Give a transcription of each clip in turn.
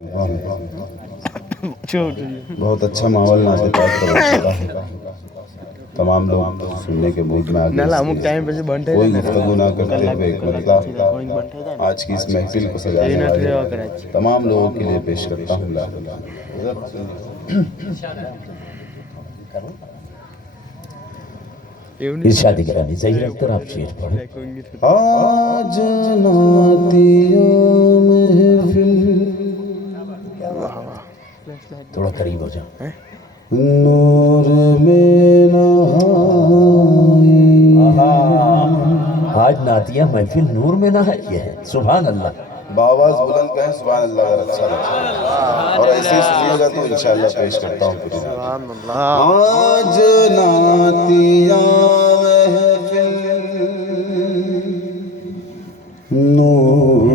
बहुत अच्छा माहौल नाते पास का है। तमाम लोग सुनने के मूड में आ गए। कोई गुफ्तगू ना करते हुए एक मरतबा आज की इस महफिल को सजाने वाले तमाम लोगों के लिए पेश करता हूँ। इरशाद करानी ज़हीर अख्तर आप शेर पढ़ो। आज नातियों महफिल थोड़ा करीब हो जाओ। नूर में नहाई। आज नातिया महफिल नूर में नहाई है। सुभान अल्लाह। बावाज बुलंद कहें सुभान अल्लाह अगर अच्छा लगे और ऐसे ही सुनिएगा तो इंशाअल्लाह पेश करता हूँ पूरी। आज नातिया महफिल नूर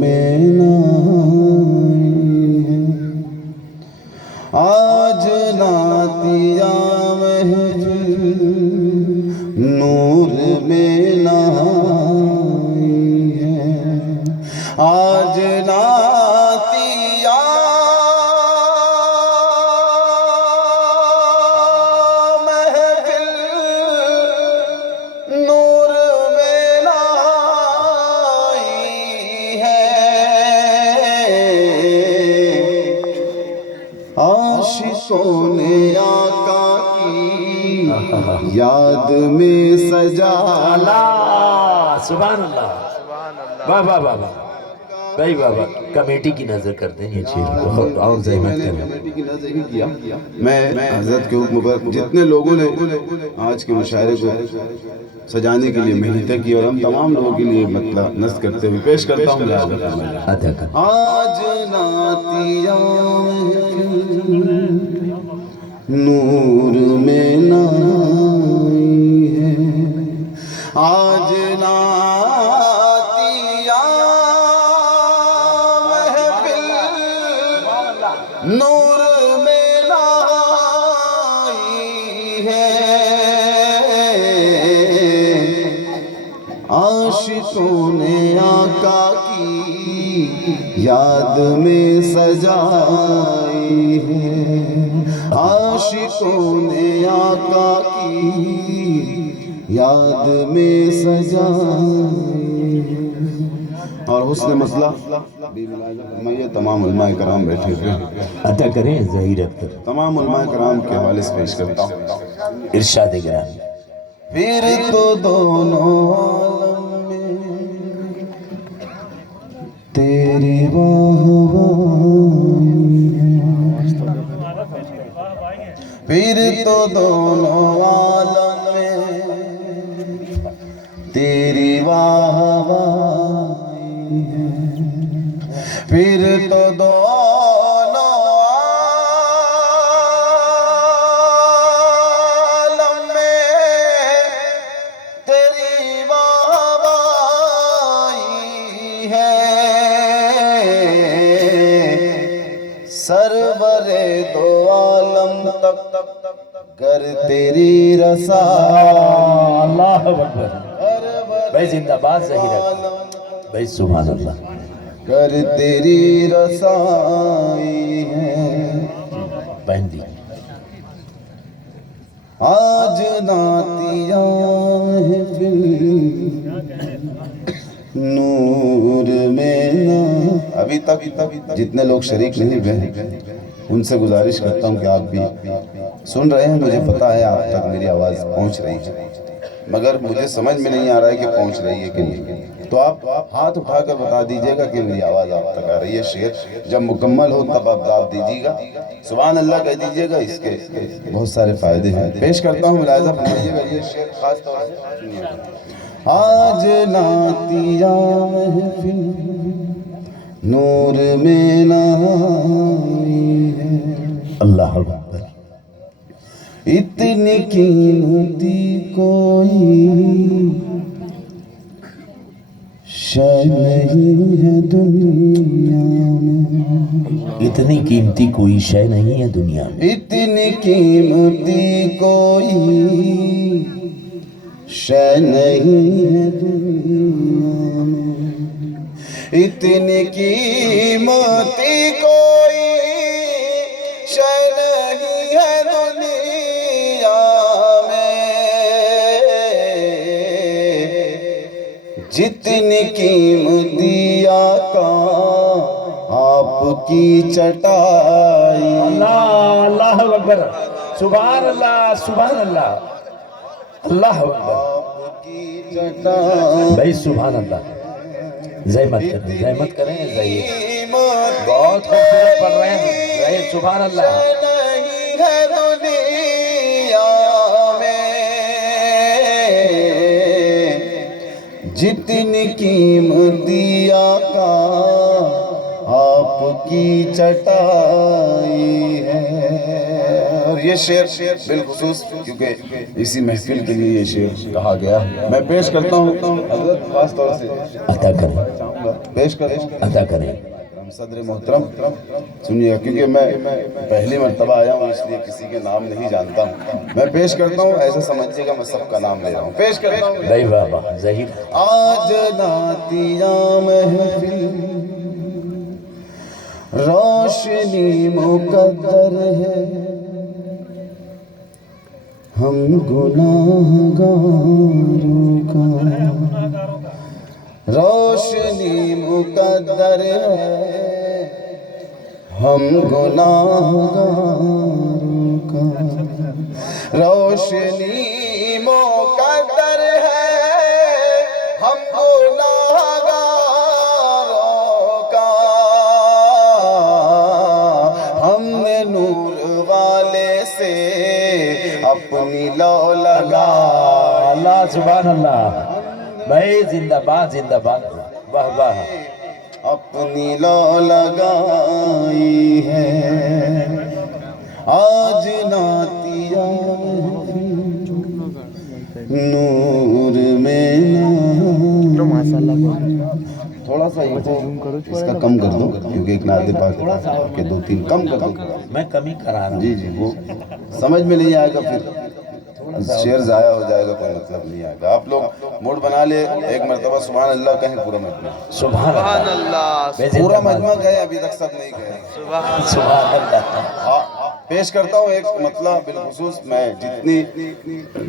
में नहाई है। आज नातिया महफिल नूर में नहाई है। आज नातिया महफिल नूर में नहाई है। आशिकों ने आका की याद में सजा ला। सुभान अल्लाह। वाह वाह वाह वाह भाई बाबा कमेटी की नजर कर दें ये चीज और ज़हमत करें। कमेटी की नजर ही किया। मैं हजरत के हुक्म पर जितने लोगों ने आज के मुशायरे को सजाने के लिए मेहनत की और हम तमाम लोगों के लिए मतलब नस्ल करते हुए पेश करता हूँ। आज नातिया नूर में नहाई है। आज नातिया महफिल नूर में नहाई है। आशिकों ने आका की याद में सजाई है। आशिकों ने आका की याद में सजाई है। और हुस्न मसला मैं ये तमाम उलमाए कराम बैठे हुए अता करें ज़हीर अख्तर तमाम उलमाए कराम के हवाले से पेश करता हूँ। इरशाद करानी। फिर तो दोनों आलम में तेरी वाहवाही है। फिर तो दोनों आलम में तेरी वाहवाही है। फिर तो दोनों आलम में तेरी वाहवाही है। सरवरे दो आलम तक कर तेरी रसा। अल्लाह अकबर भाई जिंदाबाद ज़हीर अख्तर भाई सुभान अल्लाह। कर तेरी रसाई है। बहन आज नातिया महफिल नूर में ना। अभी तक जितने लोग शरीक नहीं हुए उनसे गुजारिश करता हूँ कि आप भी सुन रहे हैं। मुझे पता है आप तक मेरी आवाज़ पहुँच रही है मगर मुझे समझ में नहीं आ रहा है कि पहुँच रही है कि नहीं। तो आप हाथ उठाकर बता दीजिएगा कि मेरी आवाज़ आप तक आ रही है। शेर जब मुकम्मल हो तब आप दाद दीजिएगा, सुभान अल्लाह कह दीजिएगा। इसके बहुत सारे फ़ायदे हैं। पेश करता हूँ, मुलाहिज़ा फरमाइएगा। ये शेर खास तौर से सुनिएगा। आज नातिया महफिल नूर में नहाई है। अल्लाह अकबर। इतनी कीमती कोई शय नहीं है दुनिया में। इतनी कीमती कोई शय नहीं है दुनिया में। इतनी कीमती कोई शय नहीं है दुनिया में। इतनी कीमती कोई जितनी कीमती आका आपकी चटाई। अल्लाह अल्लाह अकबर, सुभान अल्लाह सुभान अल्लाह, अल्लाह अकबर। आपकी चटाई भाई सुभान अल्लाह, जहमत करें जय, बहुत खूबसूरत पढ़ रहे हैं जय, सुभान अल्लाह। नहीं है दुनिया में जितनी कीमती आका आपकी चटाई है। और ये शेर बिलखुसूस क्योंकि इसी महफिल के लिए ये शेर कहा गया, मैं पेश करता हूँ हज़रत, खास तौर से अदा करें, चाहूँगा पेश करें, अदा करें। सदर मोहतरम सुनिएगा, क्योंकि मैं पहली मर्तबा आया हूँ इसलिए किसी के नाम नहीं जानता हूँ। मैं पेश करता हूँ, ऐसा समझिएगा मैं सबका नाम ले रहा हूँ। पेश करता हूँ। भाई बाबा ज़हीर। आज नातिया महफिल रोशनी मुकद्दर है, हम गुनाहगारों का रोशनी मुकद्दर है, हम गुनाहगारों का रोशनी मुकद्दर है, हम गुनाहगारों का। हमने नूर वाले से अपनी लौ लगा। अल्लाह सुभान अल्लाह, भाई जिंदाबाद जिंदाबाद, वाह वाह। अपनी लौ लगाई है, आज नातिया नूर में थोड़ा सा इसका कम कर दो, क्योंकि एक नाते पाक के 2-3 कम कर दो। मैं कमी करा रहा हूँ। जी जी, वो समझ में नहीं आएगा, फिर शेर जाया हो जाएगा, कोई मतलब नहीं आएगा। आप लोग मूड बना ले, एक मरतबा सुभान अल्लाह कहें पूरा मजमा। सुभान अल्लाह, पूरा मजमा गए, अभी तक सब नहीं गए। सुभान अल्लाह। पेश करता हूँ एक मतलब बिलखुसूस, मैं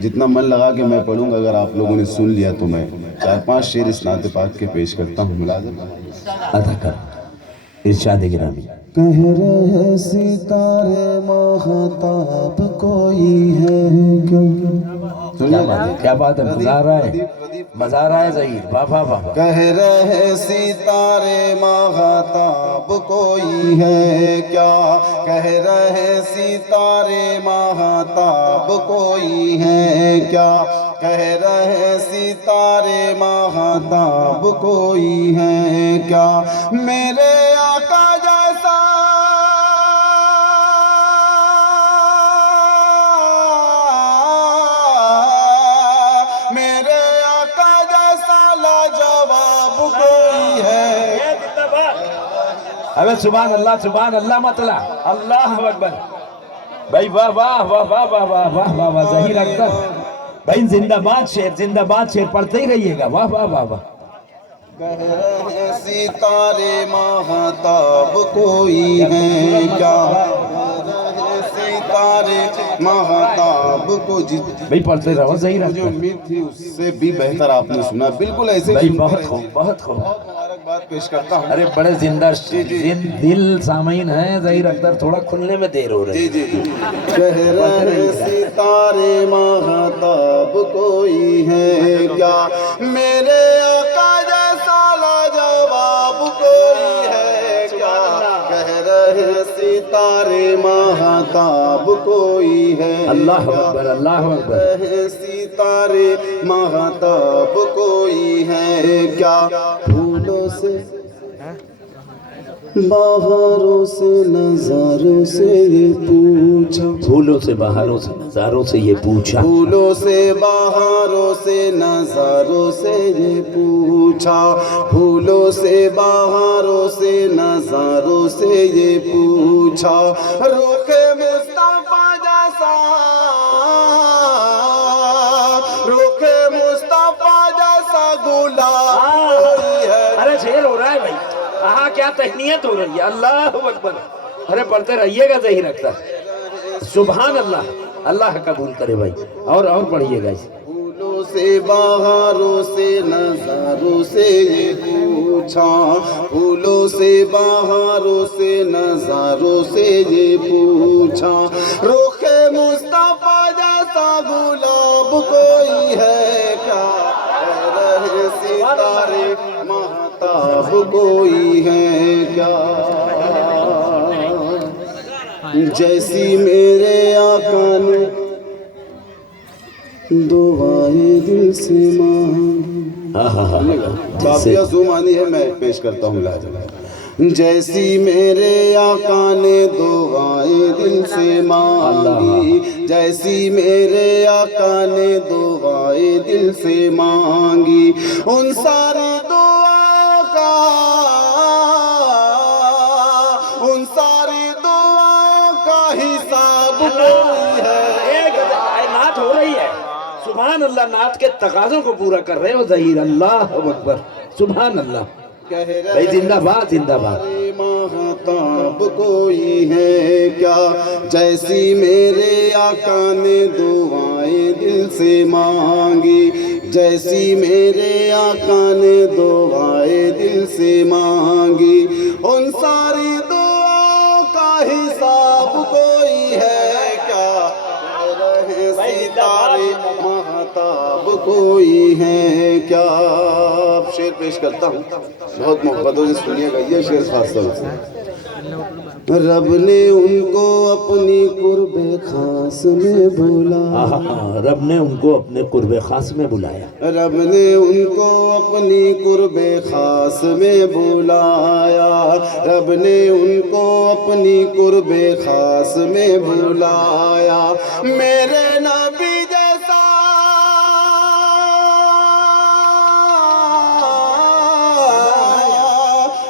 जितना मन लगा के मैं पढ़ूंगा, अगर आप लोगों ने सुन लिया तो मैं 4-5 शेर इस नाते पाक के पेश करता हूँ। मुलाज़िम अदा कर, इरशाद गिरामी। कह रहे सितारे महताब कोई है क्यों? क्या बात है, मजा आ रहा है, मजा आ रहा है ज़हीर, वाह वाह वाह। कह रहे सितारे महताब कोई है क्या? कह रहे सितारे महताब कोई है क्या? कह रहे सितारे महताब कोई है क्या? मेरे आका जैसा मेरे आका जैसा लाजवाब कोई है। अबे सुभान अल्लाह मतला, अल्लाह अकबर। भाई वाह वाह वाह वाह वाह वाह वाह वाह वाह, ज़हीर अख्तर भाई जिंदाबाद शेर पढ़ते ही रहिएगा, वाह वाह वाह वाह। सितारे महताब कोई है क्या? सितारे महताब को भाई पढ़ते रहो, ज़हीर जो अख्तर। उम्मीद थी उससे भी बेहतर आपने सुना, बिल्कुल ऐसे भाई बहुत खूब बहुत खूब। मुबारकबाद पेश करता हूँ। अरे बड़े जिंदा दिल सामीन है ज़हीर अख्तर, थोड़ा खुलने में देर हो रही है। जी जी, कह रहे सितारे महताब कोई है क्या? मेरे आका जैसा लाजवाब कोई है क्या? कह रहे सितारे महताब कोई है अल्लाह क्या? अकबर अल्लाह अकबर। कह सितारे महताब कोई है क्या? फूलों से बाहरों से नजारों से ये पूछा, फूलों से बाहरों से नजारों से ये पूछा, फूलों से बाहरों से नजारों से ये पूछा, फूलों से बाहरों से नजारों से ये पूछा। रोके मुस्तफा जैसा, रोके मुस्तफा जैसा गुलाब कोई है। अरे शेर हो रहा है भाई, हाँ क्या तहनीयत हो रही है, अल्लाह अकबर। अरे पढ़ते रहिएगा ज़हीर अख्तर, सुभान अल्लाह, अल्लाह कबूल करे भाई। और पढ़िएगा इसे। फूलों سے بہاروں سے نظاروں سے یہ پوچھا، پھولوں سے بہاروں سے نظاروں سے یہ پوچھا، رخ مصطفیٰ جیسا گلاب کوئی ہے کیا، رہے ستارے مہتاب کوئی ہے کیا، جیسی میرے آقا نے دعائیں دل سے مانگی، کافیہ زمانی ہے، میں پیش کرتا ہوں لاجا، جیسی میرے آقا نے دعائیں دل سے مانگی، جیسی میرے آقا نے دعائیں دل سے مانگی، ان ساری دعاؤں کا، ان ساری دعاؤں کا حساب کوئی ہے، نعت ہو رہی ہے، سبحان اللہ، نعت کے تقاضوں کو پورا کر رہے ہو ظہیر، اللہ اکبر، سبحان اللہ، بھائی زندہ باد زندہ باد۔ مہتاب کوئی ہے کیا، جیسی میرے آقا نے دعائیں دل سے مانگی، جیسی میرے آقا نے دعائیں دل سے مانگی، ان ساری دعاؤں کا حساب کوئی ہے کیا، رہے ستارے مہتاب کوئی ہے کیا، اب شعر پیش کرتا ہوں، بہت محبتوں سے سنیے گا یہ شعر خاص طور سے، رب نے ان کو اپنی قرب خاص میں بلایا، رب نے ان کو اپنے قرب خاص میں بلایا، رب نے ان کو اپنی قرب خاص میں بلایا، رب نے ان کو اپنی قرب خاص میں بلایا، میرے نبی جیسا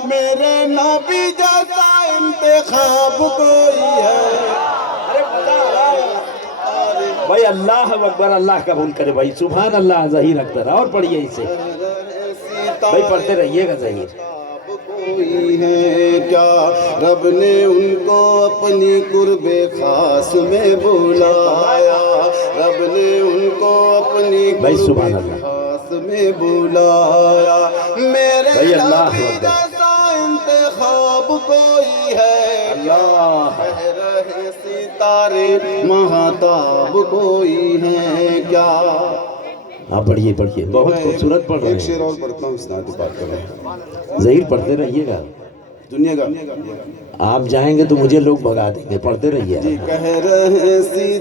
میرے نبی جیسا انتخاب کوئی ہے، بھائی اللہ اکبر، اللہ قبول کرے بھائی، سبحان اللہ ظہیر اختر، اور پڑھیے اسے بھائی، پڑھتے رہیے گا ظہیر، کوئی ہے کیا، رب نے ان کو اپنی قرب خاص میں بلایا، رب نے ان کو اپنی بھائی قرب سبحان اللہ، خاص میں بلایا، میرے بھائی اللہ نبی اکبر، جیسا انتخاب کوئی ہے کیا، اللہ، رہے ستارے مہتاب کوئی ہے کیا، ہاں پڑھیے پڑھیے، بہت خوبصورت پڑھ رہے ایک ہیں شعر اور پڑھتا ہوں، اسناد پاک کر رہے ہیں، ظہیر، پڑھتے رہیے گا، دنیا کا آپ جائیں گے تو مجھے لوگ بھگا دیں گے، پڑھتے رہیے گا۔ کہہ رہے سی